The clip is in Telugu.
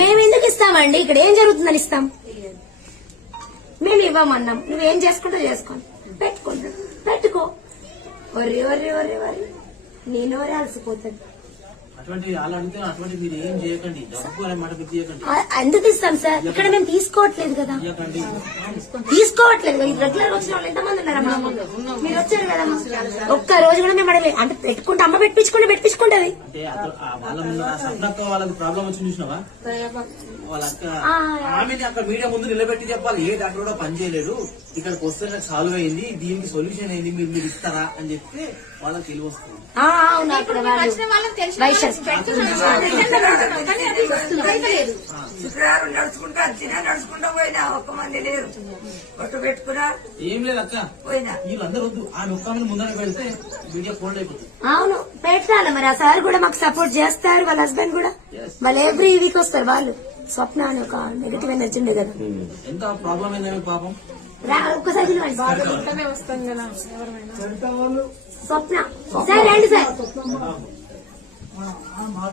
మేము ఎందుకు ఇస్తామండి? ఇక్కడ ఏం జరుగుతుందని ఇస్తాం? మేము ఇవ్వమన్నాం. నువ్వేం చేసుకుంటా చేసుకోండి, పెట్టుకో. ఒర్రి ఒర్రి ఒర్రి ఒర్రి నేనోరే అలసిపోతుంది. ఎందుకు ఇస్తాం సార్? ఇక్కడ మేము తీసుకోవట్లేదు కదా. రెగ్యులర్ వచ్చిన వాళ్ళు ఎంతమంది ఉన్నారమ్మా? మీరు వచ్చారు కదమ్మా. ఒక్క రోజు కూడా మేము అడగలేదు. అంటే పెట్టుకుంటే అమ్మ పెట్టించుకుంటది. మీడియా ముందు నిలబెట్టి చెప్పాలి, ఏ డాక్టర్ కూడా పని చేయలేదు, ఇక్కడికి వస్తే నాకు సాల్వ్ అయింది, దీనికి సొల్యూషన్ అయింది, మీరు ఇస్తారా అని చెప్తే వాళ్ళకి తెలివి వస్తుంది. శుక్రవారం నడుచుకుంటా పోయినా ఒక్క మంది లేరు. ఒట్టు పెట్టుకున్నా ఏం లేదు అక్క, పోయినా. వీళ్ళందరూ వద్దు, ఆ ఒక్క మంది ముందర పెడితే మీడియా ఫోల్డ్ అయిపోతుంది. అవును పెట్టాలి మరి. ఆ సార్ కూడా మాకు సపోర్ట్ చేస్తారు, వాళ్ళ హస్బెండ్ కూడా. వాళ్ళు ఎవ్రీ వీక్ వస్తారు. వాళ్ళు స్వప్న అని ఒక నెగటివ్ ఎనర్జీ ఉండే కదా. ఎంత ప్రాబ్లం అయిందని పాపం ఒక్కసారి స్వప్న సార్ రండి సార్.